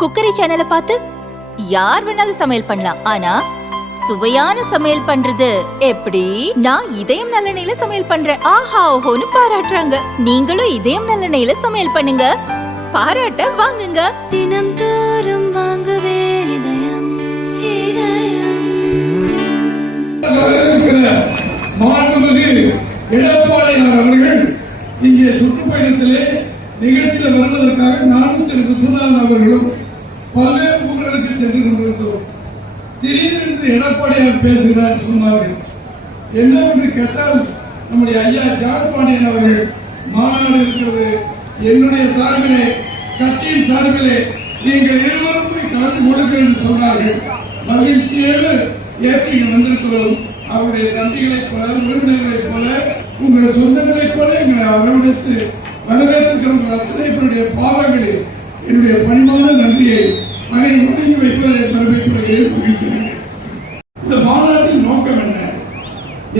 Cookery சேனலை பார்த்து யார் வேணாலும் சமையல் பண்ணலாம். ஆனா சுவையான சமையல் பண்றது எப்படி? நான் இதயம் நல்லெண்ணெயில சமையல் பண்றேன். ஆஹா ஓஹோன்னு பாராட்டுறாங்க. நீங்களும் இதயம் நல்லெண்ணெயில சமையல் பண்ணுங்க, பாராட்ட வாங்குங்க. தினம் தோறும் வாங்குவே இதயம் இதயம். மாண்புமிகு எடப்பாடி அவர்கள் இங்கே சுற்றுப்பயணத்திலே நிகழ்ச்சியில் வருவதற்காக நானும் திரு விஸ்வநாதன் அவர்களும் பல்வேறு ஊர்களுக்கு சென்று கொண்டிருந்தோம். திடீரென்று எடப்பாடியார் பேசுகிறார் சொன்னார்கள். என்னவென்று கேட்டால் நம்முடைய ஐயா ஜான்பாண்டியன் அவர்கள் மாநாடு இருக்கிறது, என்னுடைய சார்பிலே கட்சியின் சார்பிலே நீங்கள் இருவரும் போய் கலந்து கொள்ளுங்கள் என்று சொன்னார்கள். மகிழ்ச்சியோடு ஏற்றி வந்திருக்கிறோம். அவருடைய நன்றிகளைப் போல, உறவினர்களைப் போல, உங்கள் சொந்தங்களைப் போல எங்களை வரவழைத்து வரவேற்றிருக்கிற அத்தனை பேருடைய பாதங்களில் என்னுடைய பணிவான நன்றியை மனை ஒதுங்கி வைப்பதை வரவேற்கிறேன். மகிழ்ச்சிக்கிறேன். இந்த மாநாட்டின் நோக்கம் என்ன,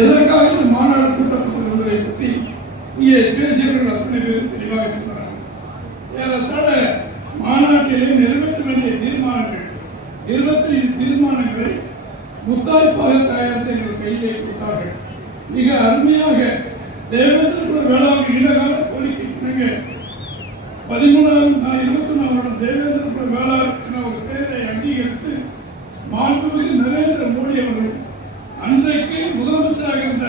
எதற்காக இந்த மாநாடு கூட்டப்பட்டிருந்ததை பற்றி இங்கே பேசியவர்கள் அத்தனை பேரும் தெளிவாக சொன்னார்கள். ஏறத்தாழ மாநாட்டிலே நிறைவேற்ற வேண்டிய தீர்மானங்கள் 25 தீர்மானங்களை முத்தாய்ப்பாக தயாரித்து எங்கள் கையிலே கொடுத்தார்கள். மிக அருமையாக தேவேந்திர குல வேளாண் நீண்டகால கோரிக்கை 23 தேவேந்திர குல வேளாண் என ஒரு பெயரை அங்கீகரித்து மாண்புமிகு நரேந்திர மோடி அவர்கள் அன்றைக்கு முதலமைச்சராக இருந்த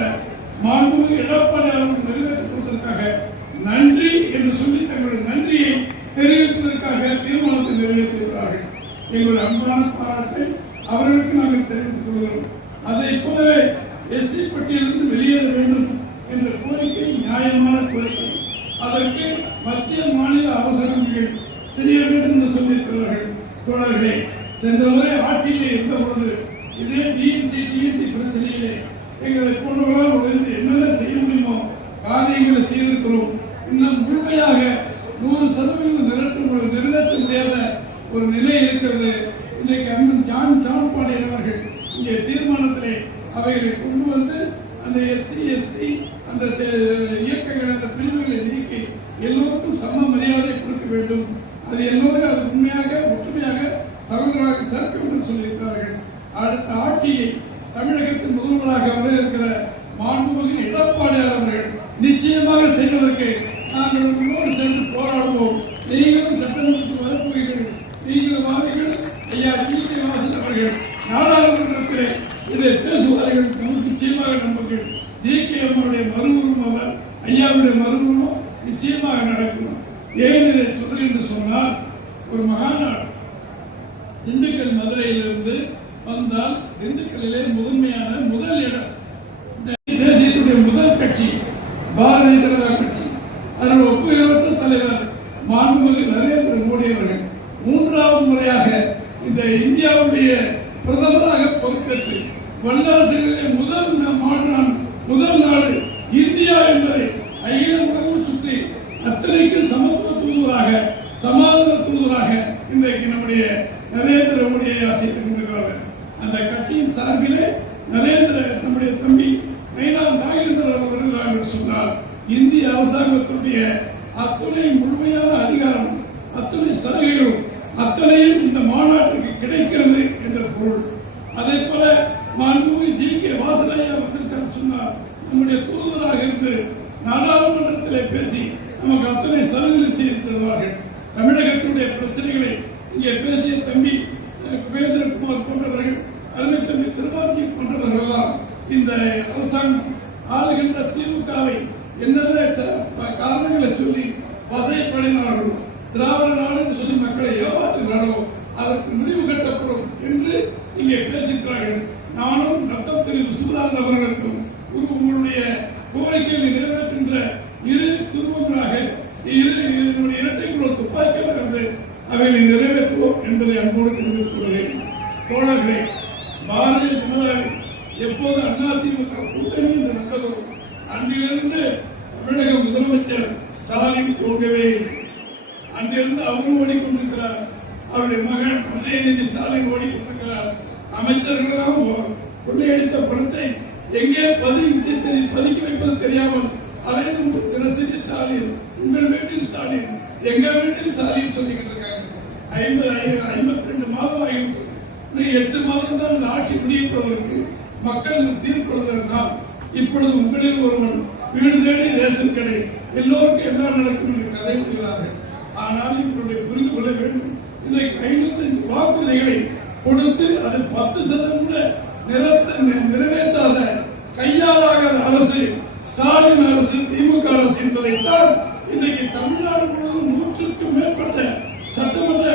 மாண்புமிகு எடப்பாடி அவர்கள் நிறைவேற்றிக் கொண்டதற்காக நன்றி என்று சொல்லி தங்களுடைய நன்றியை தெரிவிப்பதற்காக தீர்மானத்தை நிறைவேற்றியுள்ளார்கள். எங்களுடைய அன்பான பாராட்டை அவர்களுக்கு நாங்கள் தெரிவித்துக் கொள்கிறோம். அதை போலவே எஸ்சி பட்டியலிருந்து வெளியேற வேண்டும் என்ற கோரிக்கை நியாயமான கோரிக்கை. அதற்கு மத்திய மாநில அரசாங்கங்கள் செய்ய வேண்டும் என்று சொல்லியிருக்கிறார்கள். தோழர்களே, சென்ற முறை ஆட்சியிலே இருந்த பொழுது இதே டிஎன்டி பிரச்சனையிலே எங்களை போன்றவர்களால் உழைந்து என்னென்ன செய்ய முடியுமோ காரியங்களை செய்திருக்கிறோம். இன்னும் முழுமையாக 100% நிறைவேற்ற முடியாத ஒரு நிலை இருக்கிறது. இன்றைக்கு அண்ணன் ஜான்பாண்டியன் அவர்கள் இங்கே தீர்மானத்திலே அவைகளை கொண்டு வந்து அந்த எஸ்சி அந்த இயக்கங்கள் அந்த பிரிவுகளை நீக்கி எல்லோருக்கும் சம மரியாதை கொடுக்க வேண்டும். அது எல்லோரும் அது உண்மையாக ஒற்றுமையாக சகோதரராக சேர்க்க வேண்டும் சொல்லியிருக்கிறார்கள். அடுத்த ஆட்சியை தமிழகத்தின் முதல்வராக வர இருக்கிற மாண்புமிகு எடப்பாடியார் அவர்கள் நிச்சயமாக செய்வதற்கு நாங்கள் உங்களோடு சேர்ந்து போராடுவோம். நீங்களும் சட்டமன்றத்தில் வரப்போகிறீர்கள், நீங்கள் வாருங்கள். ஐயா வாசன் அவர்கள் நாடாளுமன்றத்திலே இதை பேசுவார்கள். நமக்கு நிச்சயமாக நம்புங்கள். ஜி.கே.எம்முடைய மறுவுருவம் அவர் ஐயாவுடைய மறுவுருவம் நிச்சயமாக நடக்கும். ஏன் இதை சொல்றேன் என்று சொன்னால், ஒரு மகாநாடு திண்டுக்கல் மதுரையிலிருந்து வந்தால் திண்டுக்கல்லிலே முதன்மையான முதல் இடம் தேசியத்துடைய முதல் கட்சி பாரதிய ஜனதா கட்சி. அதனுடைய ஒப்புகையற்ற தலைவர் மாண்புமிகு நரேந்திர மோடி அவர்கள் 3வது முறையாக இந்த இந்தியாவுடைய பிரதமராக பொறுப்பேற்று வல்லரசுகளிலே முதல் நாடு இந்தியா என்பதை அகில உலகம் சுற்றி அத்தனைக்கும் சமத்துவ தூதுவராக சமாதான தூதுவராக இன்றைக்கு நம்முடைய நரேந்திர மோடியை ஆசைத்துக் கொண்டிருக்கிறார்கள். அந்த கட்சியின் சார்பிலே நம்முடைய தம்பி நைனா நாகேந்திரன் அவர்கள் வருகிறார் என்று சொன்னால் இந்திய அரசாங்கத்துடைய அத்துணை முழுமையான அதிகாரம், அத்துணை சலுகைகளும் அத்தனையும் இந்த மாநாட்டிற்கு கிடைக்கிறது என்ற பொருள். அதே போல மாண்புமிகு ஜி.கே. வாசன் ஐயா வந்திருக்கார் சொன்னார். நம்முடைய தூதுவராக இருந்து நாடாளுமன்றத்திலே பேசி நமக்கு அத்தனை சலுகைகள் செய்து தருவார்கள். தமிழகத்தினுடைய பிரச்சனைகளை இங்கே பேசிய தம்பி வேந்திரகுமார் போன்றவர்கள், அருமை தம்பி திருவாஞ்சி போன்றவர்கள் எல்லாம் இந்த அரசாங்கம் ஆளுகின்ற திமுகவை என்னென்ன காரணங்களை சொல்லி வசைப்படினார்களோ, திராவிட நாடு சொல்லி மக்களை ஏமாற்றுகிறார்களோ அதற்கு முடிவு கட்டப்படும் என்று இங்கே பேசியிருக்கிறார்கள். நானும் ரத்தம் திரு விஸ்வநாதன் அவர்களுக்கும் உங்களுடைய கோரிக்கைகளை நிறைவேற்றுகின்ற இரு துருவங்களாக இரட்டை குழு துப்பாக்கியில் இருந்து அவைகளை நிறைவேற்றுவோம் என்பதை அன்போடு தெரிவித்துக் கொள்கிறேன். தோழர்களே, பாரதிய ஜனதாவில் எப்போது அதிமுக கூட்டணி என்று நடந்ததோ அன்றிலிருந்து தமிழக முதலமைச்சர் ஸ்டாலின் தோன்றவே இல்லை. அங்கிருந்து அவரும் ஓடிக்கொண்டிருக்கிறார். அவருடைய மகன் உதயநிதி ஸ்டாலின் ஓடிக்கொண்டிருக்கிறார். அமைச்சர்களெல்லாம் கொள்ளையடித்த பணத்தை எங்கே பதுக்கி வைப்பது தெரியாமல் அலைந்து தினசரி ஸ்டாலின், உங்கள் வீட்டில் ஸ்டாலின், எங்க வீட்டில் ஸ்டாலின் சொல்லிக்கிட்டு இருக்காங்க. 52 மாதம் ஆகிவிட்டது. 8 மாதம் தான் இந்த ஆட்சி முடியப்படுவதற்கு மக்கள் தீர்ப்படுவதற்கால் இப்பொழுது உங்களில் ஒருவன் வீடு தேடி ரேஷன் கடை எல்லோருக்கும் எல்லாம் நடக்கும் என்று கதை விடுகிறார்கள். ஆனால் இப்பொழுது புரிந்து கொள்ள வேண்டும், இன்றைக்கு 55 வாக்குறுதிகளை கொடுத்து அது 10% நிறைவேற்றாத கையாளாகாத அரசு ஸ்டாலின் அரசு, திமுக அரசு என்பதைத்தான் இன்றைக்கு தமிழ்நாடு முழுவதும் 100க்கும் மேற்பட்ட சட்டமன்ற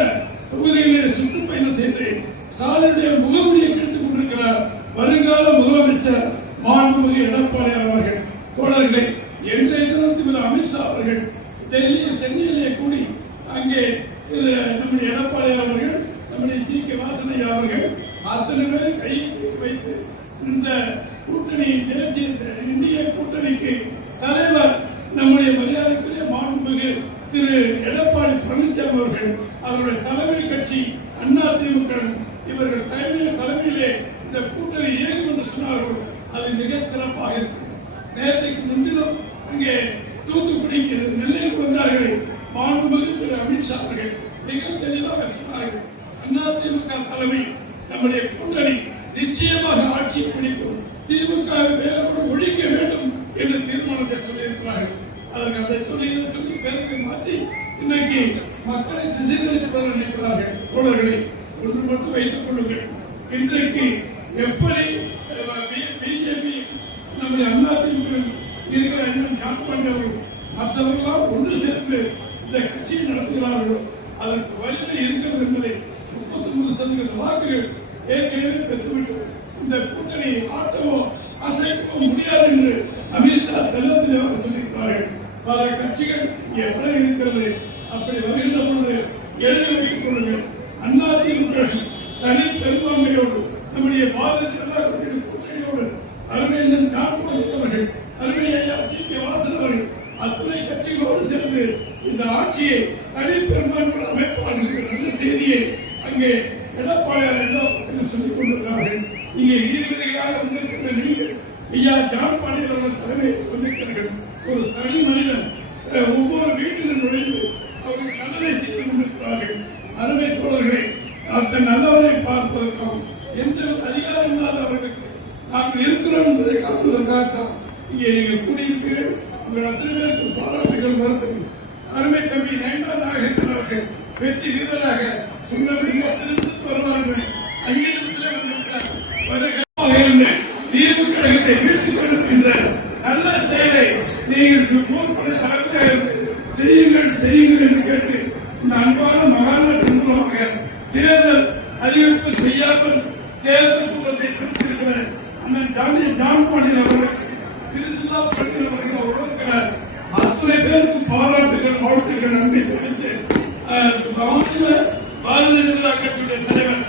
தொகுதிகளிலே சுற்றுப்பயணம் செய்து ஸ்டாலினுடைய முகமூடியை கேட்டுக் கொண்டிருக்கிறார் வருங்கால முதலமைச்சர் மாண்புமிகு எடப்பாடியார் அவர்கள். தோழர்களே, இன்றைய தினம் திரு அமித்ஷா அவர்கள் டெல்லியில் சென்னையிலே கூடி அங்கே நம்முடைய எடப்பாடியார் அவர்கள், நம்முடைய ஜி.கே. வாசனையா அவர்கள் அத்தனை பேரை கையை வைத்து இந்த கூட்டணி தேசிய இந்திய கூட்டணிக்கு தலைவர் நம்முடைய மரியாதைக்குரிய மாண்புமிகு திரு எடப்பாடி பழனிசாமி அவர்கள், அவருடைய தலைமை கட்சி அதிமுக இவர்கள் தலைமையிலே இந்த கூட்டணி இயங்கும் என்று சொன்னார்கள். அது மிகச் சிறப்பாக இருக்கு. நேற்றைக்கு முன்தினம் அங்கே தூத்துக்குடிக்கு நெல்லைக்கு வந்தார்களே மாண்புமிகு திரு அமித்ஷா அவர்கள் மிக தெளிவாக சொன்னார்கள், அதிமுக தலைமை நம்முடைய கூட்டணி நிச்சயமாக ஆட்சியை பிடிக்கும், திமுக வேரோடு ஒழிக்க வேண்டும் என்று தீர்மானத்தை சொல்லியிருக்கிறார்கள். அதற்கு அதை சொல்லி பேருக்கு மாற்றி இன்னைக்கு மக்களை திசை திருப்பதாக நினைக்கிறார்கள். தோழர்களை ஒன்று மட்டும் வைத்துக் கொள்ளுங்கள், இன்றைக்கு எப்படி பிஜேபி நம்முடைய அதிமுக இருக்கிற அவர்கள் மற்றவர்களால் ஒன்று சேர்ந்து இந்த கட்சியை நடத்துகிறார்களோ அதற்கு வலிமை இருக்கிறது என்பதை 33% வாக்குகள் ஏற்கனவே பெற்றுவிட்டு இந்த கூட்டணி ஆட்டவோ அசைக்கவோ முடியாது என்று அமித்ஷா தெளிவாக சொல்லியிருக்கிறார்கள். பல கட்சிகள் இங்கே வர இருக்கிறது. அப்படி வருகின்ற பொழுது எழுதி வைத்துக் கொள்ளுங்கள், அதிமுக தனி பெரும்பான்மையோடு நம்முடைய பாரதிய ஜனதா கூட்டணியோடு அருமையன் அவர்கள், அருமை ஐயா ஜி.கே. வாசன் அவர்கள் அத்தனை கட்சிகளோடு சேர்ந்து இந்த ஆட்சியை தனி பெரும்பான்மை அமைப்பாளர்கள் நல்ல செய்தியை அங்கே எடப்பாடியார் என்று சொல்லிக் கொண்டிருக்கிறார்கள். இங்கே நீதிபதிகளாக வந்திருக்கின்ற நீங்கள் ஐயா ஜான் பாண்டியன் அவர்கள் தலைமையில் வந்திருக்கிறார்கள். ஒரு தனி மனிதன் ஒவ்வொரு வீட்டிலும் நுழைந்து அவர்கள் நல்லதை செய்து கொண்டிருக்கிறார்கள். அருமை தோழர்களை தன் நல்லவரை பார்ப்பதற்காகவும் எந்த அதிகாரம் இல்லாத அவர்களுக்கு நாங்கள் இருக்கிறோம் என்பதை காட்டுவதற்காகத்தான் இங்கே நீங்கள் கூடியிருப்பீர்கள். உங்கள் அத்தனை பேருக்கு பாராட்டுகள் வருத்தங்கள். அருமை தம்பி நயனா நாகேந்திரன் அவர்கள் வெற்றி வீரராக சொன்னபடி வருவார்கள். அங்கிருந்தே வந்திருக்கிறார். தீர்வு கழகத்தை வீட்டுக் கொண்டிருக்கின்ற நல்ல செயலை நீங்கள் செய்யுங்கள் என்று கேட்டு இந்த அன்பான மகாநாட்டின் மூலமாக தேர்தல் அறிவிப்பு செய்யாமல் தேர்தல் கூட்டத்தை திருத்திருக்கிற அண்ணன் ஜான் பாண்டியன் அவர்களுக்கு, திருச்சிலா பண்டிதர் அவர்கள் உருவாக்கிறார் அத்தனை பேருக்கு பாராட்டுகள், வாழ்த்துக்கள், நன்றி தெரிவித்து மாநில பாரதிய ஜனதா கட்சியுடைய தலைவர்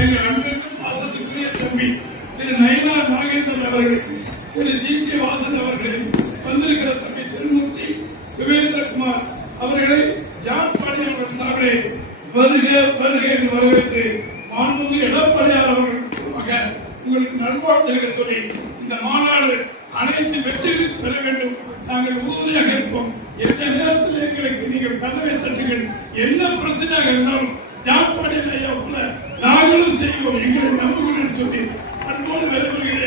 எங்கள் அன்பிற்கும் பாசத்துக்குரிய தம்பி திரு நயனா நாகேந்திரன் அவர்களுக்கு, திரு ஜி.கே. வாசன் அவர்களை, வந்திருக்கிற தம்பி திருமூர்த்தி சுவேந்திரகுமார் அவர்களை ஜான் பாண்டியன் அவர்கள் சார்பிலே வருக வருக என்று வரவேற்று மாண்புமிகு எடப்பாடியார் அவர்களுக்கு உங்களுக்கு நல்வாழ்த்துக்களை சொல்லி இந்த மாநாடு அனைத்து வெற்றிகளும் பெற வேண்டும். நாங்கள் உறுதியாக இருப்போம். எந்த நேரத்தில் எங்களுக்கு நீங்கள் கதவை தட்டுங்கள். என்ன பிரச்சனையாக இருந்தாலும் ஜான் பாண்டியன் ஐயா நாங்களும் செய்வோம், எங்களை நம்புகிறேன் சொல்லி அன்போடு வருகிறேன்.